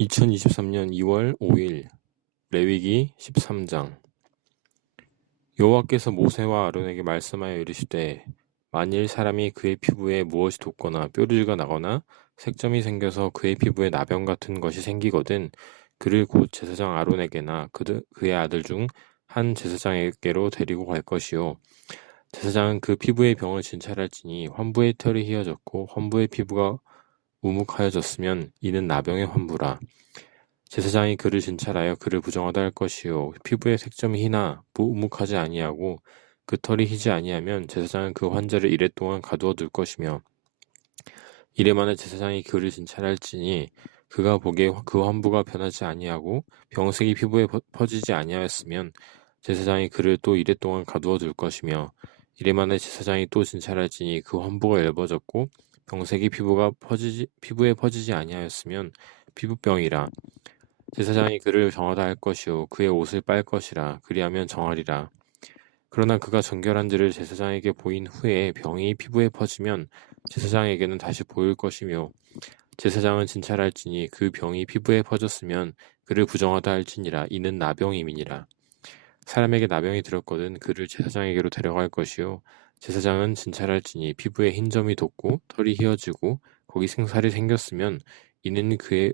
2023년 2월 5일 레위기 13장. 여호와께서 모세와 아론에게 말씀하여 이르시되 만일 사람이 그의 피부에 무엇이 돋거나 뾰루지가 나거나 색점이 생겨서 그의 피부에 나병 같은 것이 생기거든 그를 곧 제사장 아론에게나 그의 아들 중 한 제사장에게로 데리고 갈 것이요 제사장은 그 피부의 병을 진찰할지니 환부의 털이 휘어졌고 환부의 피부가 우묵하여졌으면 이는 나병의 환부라. 제사장이 그를 진찰하여 그를 부정하다 할 것이요 피부의 색점이 희나 우묵하지 아니하고 그 털이 희지 아니하면 제사장은 그 환자를 이레 동안 가두어 둘 것이며 이레 만에 제사장이 그를 진찰할지니 그가 보기에 그 환부가 변하지 아니하고 병색이 피부에 퍼지지 아니하였으면 제사장이 그를 또 이레 동안 가두어 둘 것이며 이레 만에 제사장이 또 진찰할지니 그 환부가 엷어졌고 병색이 피부에 퍼지지 아니하였으면 피부병이라. 제사장이 그를 정하다 할 것이요 그의 옷을 빨 것이라. 그리하면 정하리라. 그러나 그가 정결한지를 제사장에게 보인 후에 병이 피부에 퍼지면 제사장에게는 다시 보일 것이며 제사장은 진찰할지니 그 병이 피부에 퍼졌으면 그를 부정하다 할지니라. 이는 나병임이니라. 사람에게 나병이 들었거든 그를 제사장에게로 데려갈 것이요 제사장은 진찰할지니 피부에 흰 점이 돋고 털이 휘어지고 거기 생살이 생겼으면 이는 그의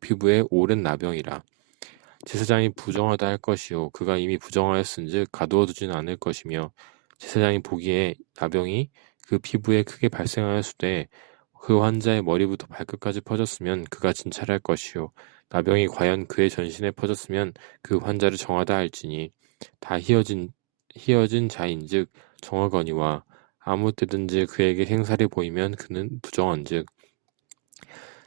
피부에 오랜 나병이라. 제사장이 부정하다 할 것이요 그가 이미 부정하였은즉 가두어 두지는 않을 것이며 제사장이 보기에 나병이 그 피부에 크게 발생하였으되 그 환자의 머리부터 발끝까지 퍼졌으면 그가 진찰할 것이요 나병이 과연 그의 전신에 퍼졌으면 그 환자를 정하다 할지니 다 휘어진 자인즉 정하거니와 아무 때든지 그에게 생살이 보이면 그는 부정한즉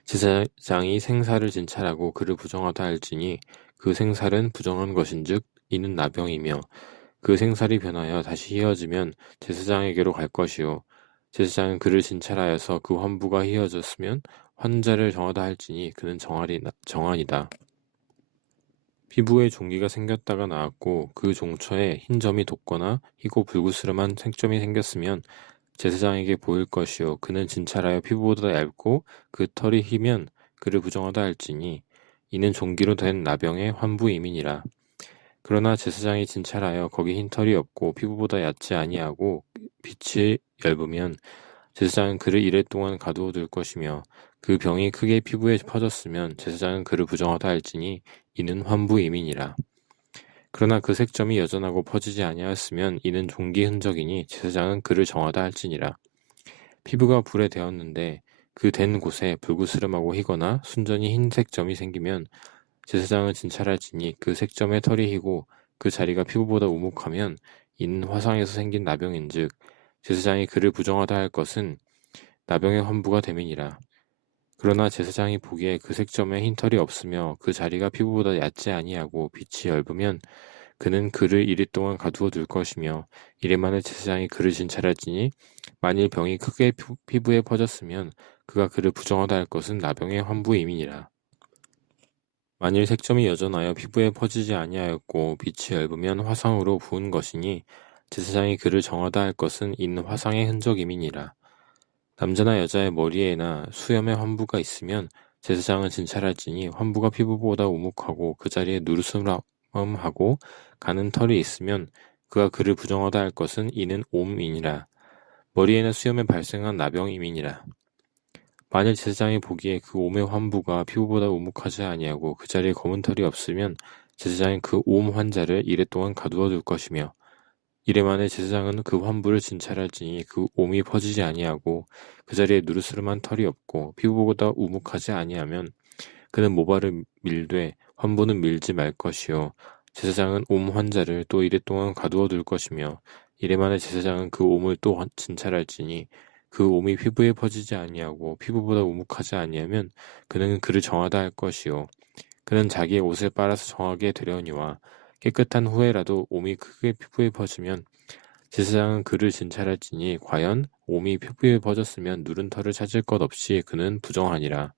제사장이 생살을 진찰하고 그를 부정하다 할지니 그 생살은 부정한 것인즉 이는 나병이며 그 생살이 변하여 다시 휘어지면 제사장에게로 갈 것이요 제사장은 그를 진찰하여서 그 환부가 휘어졌으면 환자를 정하다 할지니 그는 정하니라. 피부에 종기가 생겼다가 나았고 그 종처에 흰 점이 돋거나 희고 불그스름한 색점이 생겼으면 제사장에게 보일 것이요 그는 진찰하여 피부보다 얇고 그 털이 희면 그를 부정하다 할지니 이는 종기로 된 나병의 환부임이니라. 그러나 제사장이 진찰하여 거기 흰 털이 없고 피부보다 얕지 아니하고 빛이 엷으면 제사장은 그를 이레 동안 가두어 둘 것이며 그 병이 크게 피부에 퍼졌으면 제사장은 그를 부정하다 할지니 이는 환부임이니라. 그러나 그 색점이 여전하고 퍼지지 아니하였으면 이는 종기 흔적이니 제사장은 그를 정하다 할지니라. 피부가 불에 데었는데 그 된 곳에 불그스름하고 희거나 순전히 흰 색점이 생기면 제사장은 진찰할지니 그 색점의 털이 희고 그 자리가 피부보다 우묵하면 이는 화상에서 생긴 나병인즉 제사장이 그를 부정하다 할 것은 나병의 환부가 됨이니라. 그러나 제사장이 보기에 그 색점에 흰 털이 없으며 그 자리가 피부보다 얕지 아니하고 빛이 엷으면 그는 그를 이리 동안 가두어 둘 것이며 이래 만에 제사장이 그를 진찰할지니 만일 병이 크게 피부에 퍼졌으면 그가 그를 부정하다 할 것은 나병의 환부임이니라. 만일 색점이 여전하여 피부에 퍼지지 아니하였고 빛이 엷으면 화상으로 부은 것이니 제사장이 그를 정하다 할 것은 이는 화상의 흔적임이니라. 남자나 여자의 머리에나 수염에 환부가 있으면 제사장은 진찰할지니 환부가 피부보다 우묵하고 그 자리에 누르스름하고 가는 털이 있으면 그가 그를 부정하다 할 것은 이는 옴이니라. 머리에나 수염에 발생한 나병임이니라. 만일 제사장이 보기에 그 옴의 환부가 피부보다 우묵하지 아니하고 그 자리에 검은 털이 없으면 제사장은 그 옴 환자를 이레 동안 가두어 둘 것이며 이래 만에 제사장은 그 환부를 진찰할지니 그 옴이 퍼지지 아니하고 그 자리에 누르스름한 털이 없고 피부보다 우묵하지 아니하면 그는 모발을 밀되 환부는 밀지 말 것이요 제사장은 옴 환자를 또 이레 동안 가두어 둘 것이며 이래 만에 제사장은 그 옴을 또 진찰할지니 그 옴이 피부에 퍼지지 아니하고 피부보다 우묵하지 아니하면 그는 그를 정하다 할 것이요 그는 자기의 옷을 빨아서 정하게 되려니와 깨끗한 후에라도 옴이 크게 피부에 퍼지면 제사장은 그를 진찰할지니 과연 옴이 피부에 퍼졌으면 누른 털을 찾을 것 없이 그는 부정하니라.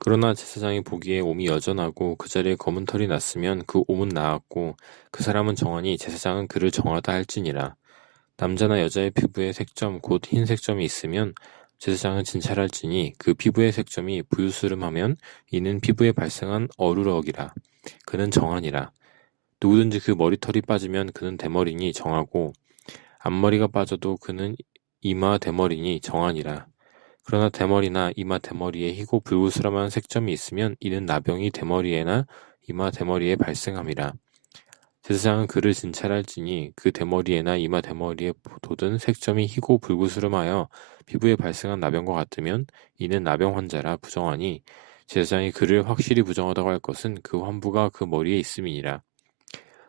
그러나 제사장이 보기에 옴이 여전하고 그 자리에 검은 털이 났으면 그 옴은 나았고 그 사람은 정하니 제사장은 그를 정하다 할지니라. 남자나 여자의 피부에 색점 곧 흰 색점이 있으면 제사장은 진찰할지니 그 피부의 색점이 부유스름하면 이는 피부에 발생한 어루럭이라. 그는 정하니라. 누구든지 그 머리털이 빠지면 그는 대머리니 정하고 앞머리가 빠져도 그는 이마 대머리니 정하니라. 그러나 대머리나 이마 대머리에 희고 불구스름한 색점이 있으면 이는 나병이 대머리에나 이마 대머리에 발생함이라. 제사장은 그를 진찰할지니 그 대머리에나 이마 대머리에 돋은 색점이 희고 불구스름하여 피부에 발생한 나병과 같으면 이는 나병 환자라 부정하니 제사장이 그를 확실히 부정하다고 할 것은 그 환부가 그 머리에 있음이니라.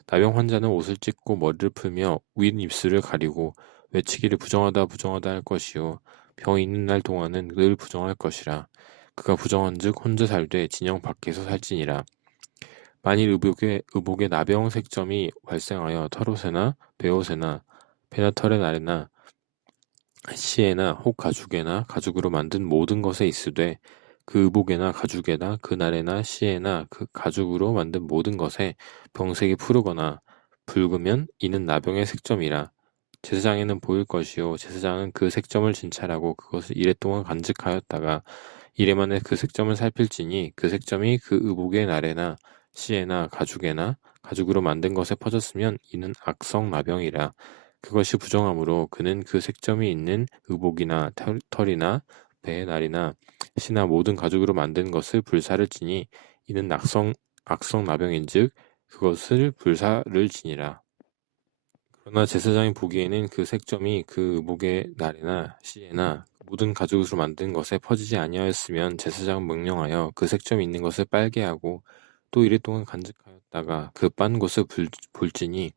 나병 환자는 옷을 찢고 머리를 풀며 윗 입술을 가리고 외치기를 부정하다 부정하다 할 것이요 병이 있는 날 동안은 늘 부정할 것이라. 그가 부정한즉 혼자 살되 진영 밖에서 살지니라. 만일 의복에 나병 색점이 발생하여 털옷에나 베옷에나 배나 털의 날에나 시에나 혹 가죽에나 가죽으로 만든 모든 것에 있으되 그 의복에나 가죽에나 그 날에나 시에나 그 가죽으로 만든 모든 것에 병색이 푸르거나 붉으면 이는 나병의 색점이라. 제사장에는 보일 것이요 제사장은 그 색점을 진찰하고 그것을 이랫동안 간직하였다가 이래 만에 그 색점을 살필지니 그 색점이 그 의복의 날에나 시에나 가죽에나 가죽으로 만든 것에 퍼졌으면 이는 악성 나병이라. 그것이 부정하므로 그는 그 색점이 있는 의복이나 털이나 배의 날이나 시나 모든 가죽으로 만든 것을 불사를 지니 이는 악성 나병인즉 그것을 불사를 지니라. 그러나 제사장이 보기에는 그 색점이 그 의복의 날이나 시에나 모든 가죽으로 만든 것에 퍼지지 아니하였으면 제사장은 명령하여 그 색점이 있는 것을 빨게 하고 또 이랫동안 간직하였다가 그 빤 곳을 볼지니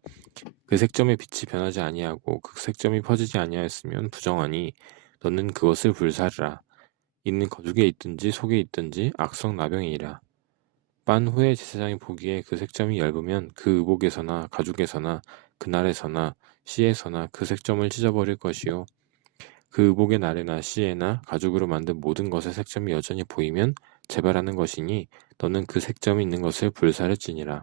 그 색점의 빛이 변하지 아니하고 그 색점이 퍼지지 아니하였으면 부정하니 너는 그것을 불사르라. 이는 거죽에 있든지 속에 있든지 악성 나병이니라. 빤 후에 제사장이 보기에 그 색점이 엷으면 그 의복에서나 가죽에서나 그날에서나 시에서나 그 색점을 찢어버릴 것이요 그 의복의 날에나 시에나 가죽으로 만든 모든 것의 색점이 여전히 보이면 재발하는 것이니 너는 그 색점이 있는 것을 불사를지니라.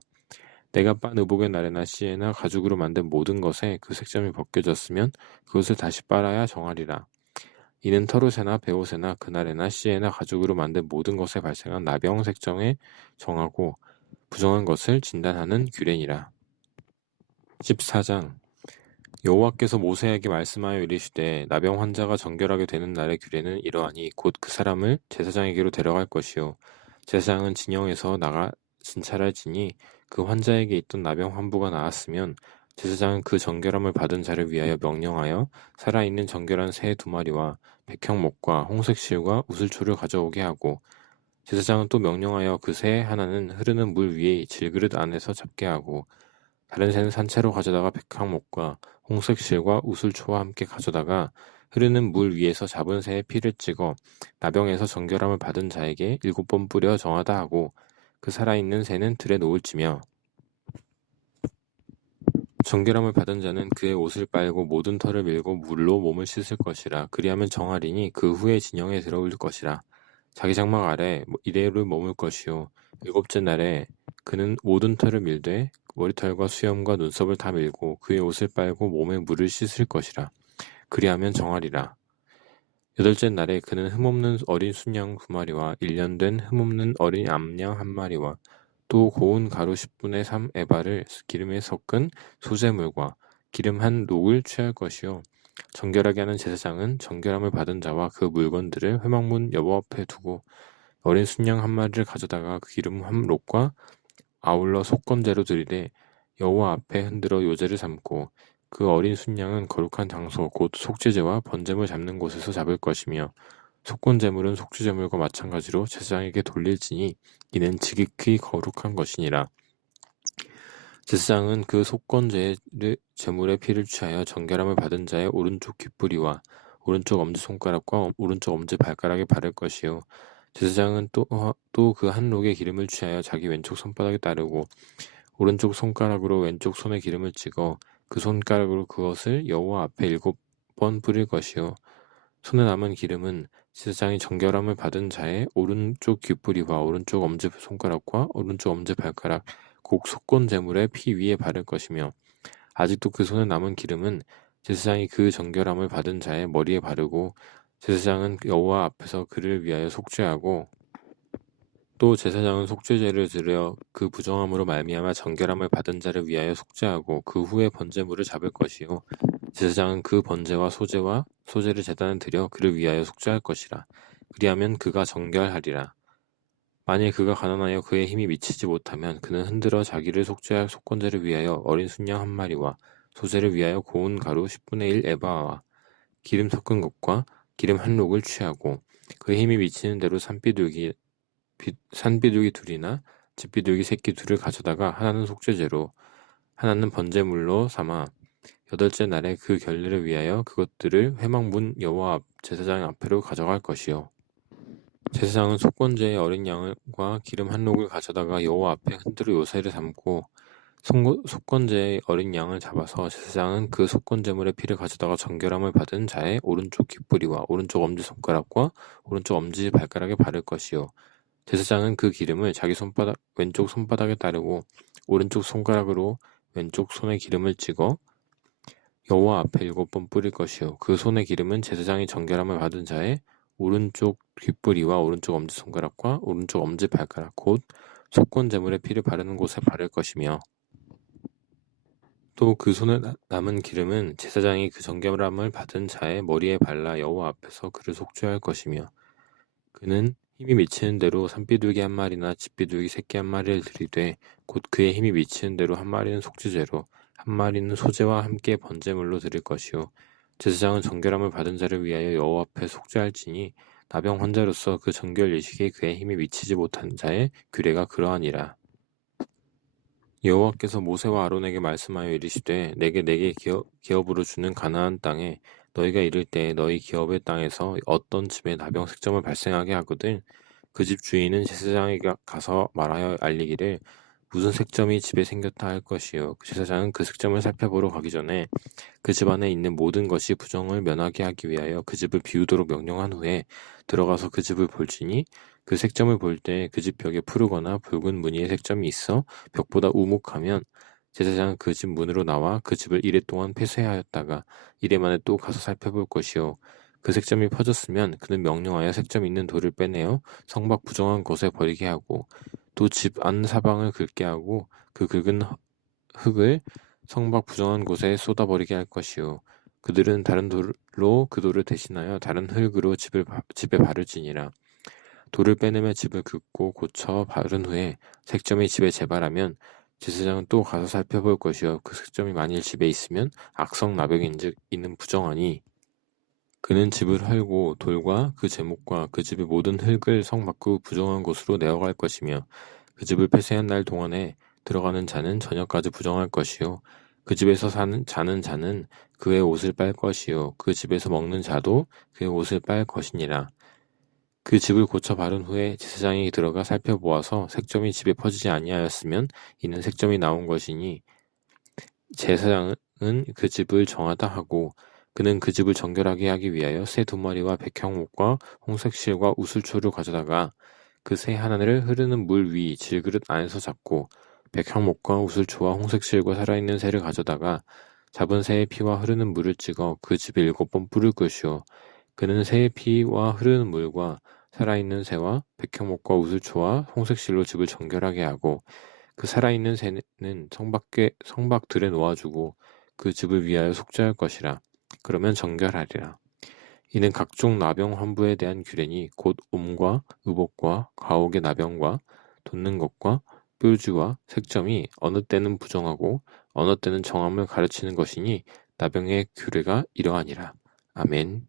내가 빤 의복의 날에나 시에나 가죽으로 만든 모든 것에 그 색점이 벗겨졌으면 그것을 다시 빨아야 정하리라. 이는 털옷에나 베옷에나 그날에나 시에나 가죽으로 만든 모든 것에 발생한 나병 색점에 정하고 부정한 것을 진단하는 규례니라. 14장 여호와께서 모세에게 말씀하여 이르시되 나병 환자가 정결하게 되는 날의 규례는 이러하니 곧 그 사람을 제사장에게로 데려갈 것이요 제사장은 진영에서 나가 진찰할지니 그 환자에게 있던 나병 환부가 나았으면 제사장은 그 정결함을 받은 자를 위하여 명령하여 살아있는 정결한 새 2마리와 백형목과 홍색 실과 우슬초를 가져오게 하고 제사장은 또 명령하여 그 새 하나는 흐르는 물 위에 질그릇 안에서 잡게 하고 다른 새는 산채로 가져다가 백항목과 홍색 실과 우슬초와 함께 가져다가 흐르는 물 위에서 잡은 새의 피를 찍어 나병에서 정결함을 받은 자에게 7번 뿌려 정하다 하고 그 살아있는 새는 들에 놓을지며 정결함을 받은 자는 그의 옷을 빨고 모든 털을 밀고 물로 몸을 씻을 것이라. 그리하면 정하리니 그 후에 진영에 들어올 것이라. 자기 장막 아래 이레를 머물 것이요 7째 날에 그는 모든 털을 밀되 머리털과 수염과 눈썹을 다 밀고 그의 옷을 빨고 몸에 물을 씻을 것이라. 그리하면 정하리라. 8째 날에 그는 흠없는 어린 순양 2마리와 1년 된 흠없는 어린 암양 1마리와 또 고운 가루 10분의 3 에바를 기름에 섞은 소재물과 기름 한 녹을 취할 것이요 정결하게 하는 제사장은 정결함을 받은 자와 그 물건들을 회막문 여호와 앞에 두고 어린 순양 1마리를 가져다가 그 기름 한 록과 아울러 속건제로 드리되 여호와 앞에 흔들어 요제를 삼고 그 어린 순양은 거룩한 장소 곧 속죄제와 번제물 잡는 곳에서 잡을 것이며 속건제물은 속죄제물과 마찬가지로 제사장에게 돌릴지니 이는 지극히 거룩한 것이니라. 제사장은 그 속건제물의 피를 취하여 정결함을 받은 자의 오른쪽 귓뿌리와 오른쪽 엄지손가락과 오른쪽 엄지발가락에 바를 것이요 제사장은 또 그 한 록의 기름을 취하여 자기 왼쪽 손바닥에 따르고 오른쪽 손가락으로 왼쪽 손에 기름을 찍어 그 손가락으로 그것을 여호와 앞에 7번 뿌릴 것이요 손에 남은 기름은 제사장이 정결함을 받은 자의 오른쪽 귓뿌리와 오른쪽 엄지손가락과 오른쪽 엄지발가락 곡 속건제물의 피 위에 바를 것이며 아직도 그 손에 남은 기름은 제사장이 그 정결함을 받은 자의 머리에 바르고 제사장은 여호와 앞에서 그를 위하여 속죄하고 또 제사장은 속죄제를 드려 그 부정함으로 말미암아 정결함을 받은 자를 위하여 속죄하고 그 후에 번제물을 잡을 것이요 제사장은 그 번제와 소제를 제단에 드려 그를 위하여 속죄할 것이라. 그리하면 그가 정결하리라. 만일 그가 가난하여 그의 힘이 미치지 못하면 그는 흔들어 자기를 속죄할 속건제를 위하여 어린 순양 한 마리와 소제를 위하여 고운 가루 10분의 1 에바와 기름 섞은 것과 기름 한 록을 취하고 그의 힘이 미치는 대로 산비둘기 둘이나 집비둘기 새끼 둘을 가져다가 하나는 속죄제로 하나는 번제물로 삼아 여덟째 날에 그 결례를 위하여 그것들을 회막문 여호와 앞 제사장 앞으로 가져갈 것이요 제사장은 속건제의 어린 양과 기름 한 록을 가져다가 여호와 앞에 흔들어 요새를 삼고 속건제의 어린 양을 잡아서 제사장은 그 속건제물의 피를 가져다가 정결함을 받은 자의 오른쪽 귓뿌리와 오른쪽 엄지손가락과 오른쪽 엄지발가락에 바를 것이요 제사장은 그 기름을 자기 왼쪽 손바닥에 따르고 오른쪽 손가락으로 왼쪽 손에 기름을 찍어 여호와 앞에 7번 뿌릴 것이요 그 손의 기름은 제사장이 정결함을 받은 자의 오른쪽 귓뿌리와 오른쪽 엄지손가락과 오른쪽 엄지발가락 곧 속건제물의 피를 바르는 곳에 바를 것이며 또 그 손에 남은 기름은 제사장이 그 정결함을 받은 자의 머리에 발라 여호와 앞에서 그를 속죄할 것이며 그는 힘이 미치는 대로 산비둘기 한 마리나 집비둘기 새끼 한 마리를 들이되 곧 그의 힘이 미치는 대로 한 마리는 속죄제로 한 마리는 소제와 함께 번제물로 드릴 것이요 제사장은 정결함을 받은 자를 위하여 여호와 앞에 속죄할지니 나병 환자로서 그 정결 예식에 그의 힘이 미치지 못한 자의 규례가 그러하니라. 여호와께서 모세와 아론에게 말씀하여 이르시되 내게 기업으로 주는 가나안 땅에 너희가 이를 때 너희 기업의 땅에서 어떤 집에 나병 색점을 발생하게 하거든 그 집 주인은 제사장에게 가서 말하여 알리기를 무슨 색점이 집에 생겼다 할 것이요 제사장은 그 색점을 살펴보러 가기 전에 그 집 안에 있는 모든 것이 부정을 면하게 하기 위하여 그 집을 비우도록 명령한 후에 들어가서 그 집을 볼지니 그 색점을 볼 때 그 집 벽에 푸르거나 붉은 무늬의 색점이 있어 벽보다 우묵하면 제사장은 그 집 문으로 나와 그 집을 이레 동안 폐쇄하였다가 이레 만에 또 가서 살펴볼 것이요 그 색점이 퍼졌으면 그는 명령하여 색점 있는 돌을 빼내어 성밖 부정한 곳에 버리게 하고 또 집 안 사방을 긁게 하고 그 긁은 흙을 성밖 부정한 곳에 쏟아버리게 할 것이요 그들은 다른 돌로 그 돌을 대신하여 다른 흙으로 집에 바를지니라. 돌을 빼내며 집을 긋고 고쳐 바른 후에 색점이 집에 재발하면 제사장은 또 가서 살펴볼 것이요 그 색점이 만일 집에 있으면 악성 나병인즉 이는 부정하니 그는 집을 헐고 돌과 그 제목과 그 집의 모든 흙을 성 밖의 부정한 곳으로 내어갈 것이며 그 집을 폐쇄한 날 동안에 들어가는 자는 저녁까지 부정할 것이요 그 집에서 자는 자는 그의 옷을 빨 것이요 그 집에서 먹는 자도 그의 옷을 빨 것이니라. 그 집을 고쳐 바른 후에 제사장이 들어가 살펴보아서 색점이 집에 퍼지지 아니하였으면 이는 색점이 나온 것이니 제사장은 그 집을 정하다 하고 그는 그 집을 정결하게 하기 위하여 새 2마리와 백향목과 홍색실과 우슬초를 가져다가 그 새 하나를 흐르는 물 위 질그릇 안에서 잡고 백향목과 우슬초와 홍색실과 살아있는 새를 가져다가 잡은 새의 피와 흐르는 물을 찍어 그 집에 7번 뿌릴 것이요 그는 새의 피와 흐르는 물과 살아있는 새와 백향목과 우슬초와 홍색실로 집을 정결하게 하고 그 살아있는 새는 성밖 들에 놓아주고 그 집을 위하여 속죄할 것이라. 그러면 정결하리라. 이는 각종 나병 환부에 대한 규례니 곧 옴과 의복과 가옥의 나병과 돋는 것과 뾰루지와 색점이 어느 때는 부정하고 어느 때는 정함을 가르치는 것이니 나병의 규례가 이러하니라. 아멘.